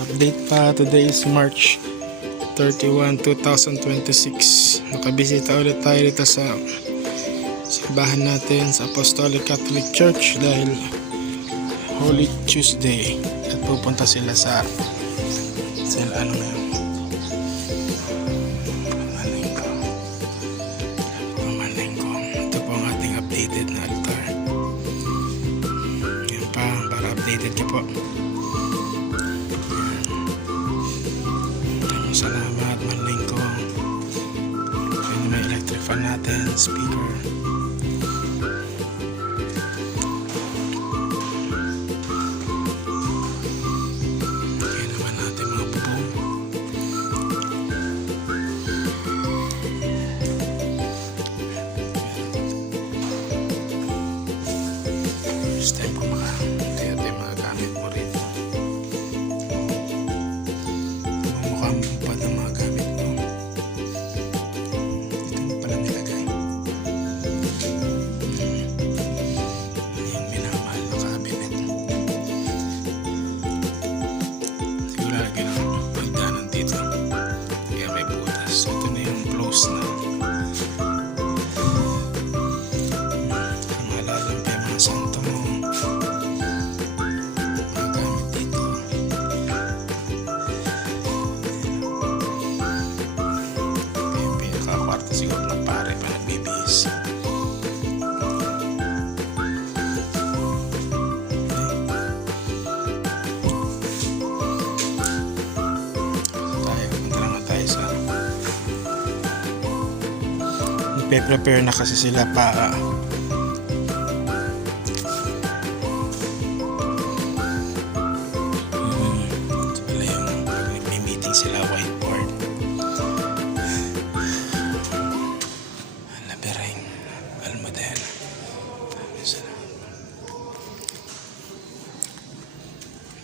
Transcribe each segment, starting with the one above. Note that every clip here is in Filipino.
Update pa, today is March 31, 2026. Makabisita ulit tayo dito sa simbahan natin sa Apostolic Catholic Church dahil Holy Tuesday at pupunta sila sa ano na yun, Pamalengko. Ito po ang ating updated na altar. Yan pa, para updated ka po. Salamat, Manlingko. Ayun, may electric fan natin, speaker. Ayun naman natin mga bubong. First time ko makakaya tayo mga gamit mo rito. Siguro ng pare pa nagbibihis. Punta naman tayo sa prepare na kasi sila para sila yung pag nagme-meeting sila whiteboard.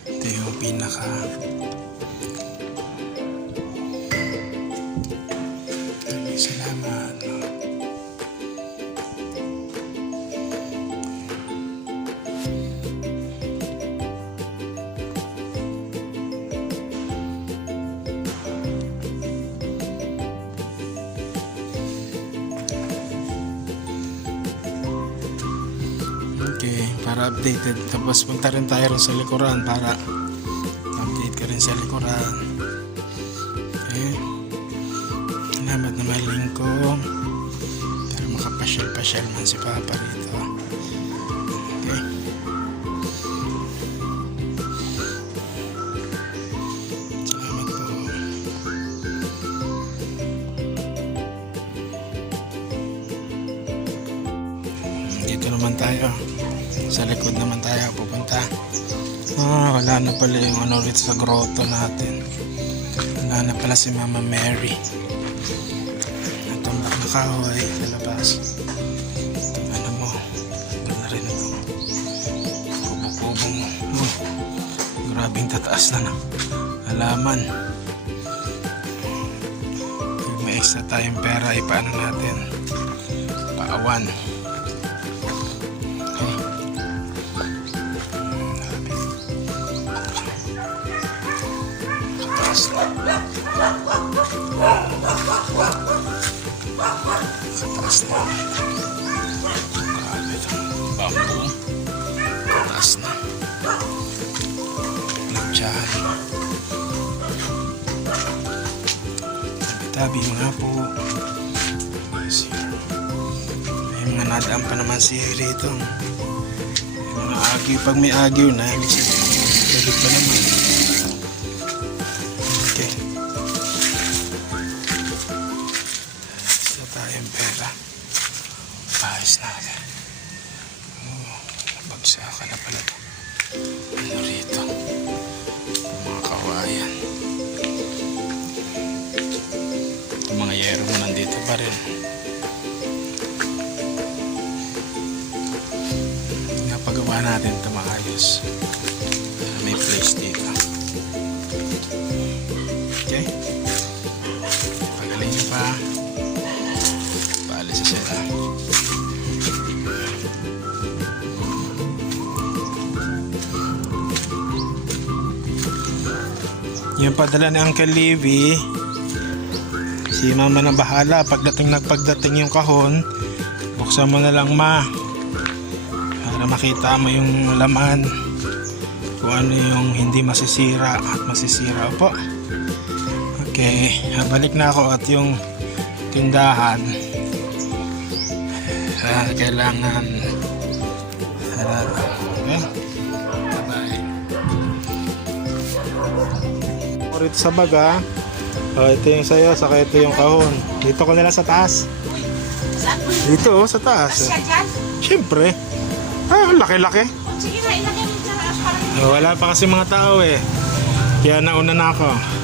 Ito yung pinaka salamat. Okay, para updated. Tapos punta rin tayo rin sa likuran para update ka rin sa likuran. Okay, salamat na Manlingko para makapasyal-pasyal man si Papa rito. Okay, salamat po. Dito naman tayo, sa likod naman tayo pupunta. Wala na pala yung ano rito sa grotto natin. Wala na pala si Mama Mary. Natambak na kahoy sa labas. Itong ano mo, doon na rin ito. Kubo-kubo mo. Grabing tataas na halaman. Pag may extra tayong pera, ipaano natin, paawan. Kataas na. Grabe ito. Bamboo. Kataas na. Nagtsahan. Tabi-tabi nga po. May mga nadaan pa naman siya rito. May mga agyo. Pag may agyo na, balik pa naman. Okay. Gusto tayong pera. Ayos natin. Nabagsaka na pala ito. Ano rito? Mga kawayan. Yung mga yero mo nandito pa rin. Napagawa natin ito maayos. May place dito. Okay? Pagaling pa. Paalis sa sila. Yung padala ni Uncle Levy. Si mama na bahala. Pagdating yung kahon, buksan mo na lang ma. Para makita mo yung laman. Kung ano yung hindi masisira at masisira po. Okay, balik na ako at yung tindahan. Kailangan okay? Bye-bye. Rito sa baga. Ito yung sayo, saka ito yung kahon. Dito ko nila sa taas. Dito sa taas. Siyempre. Laki-laki. Sige na, ilagay mo dyan. Wala pa kasi mga tao eh. Kaya nauna na ako.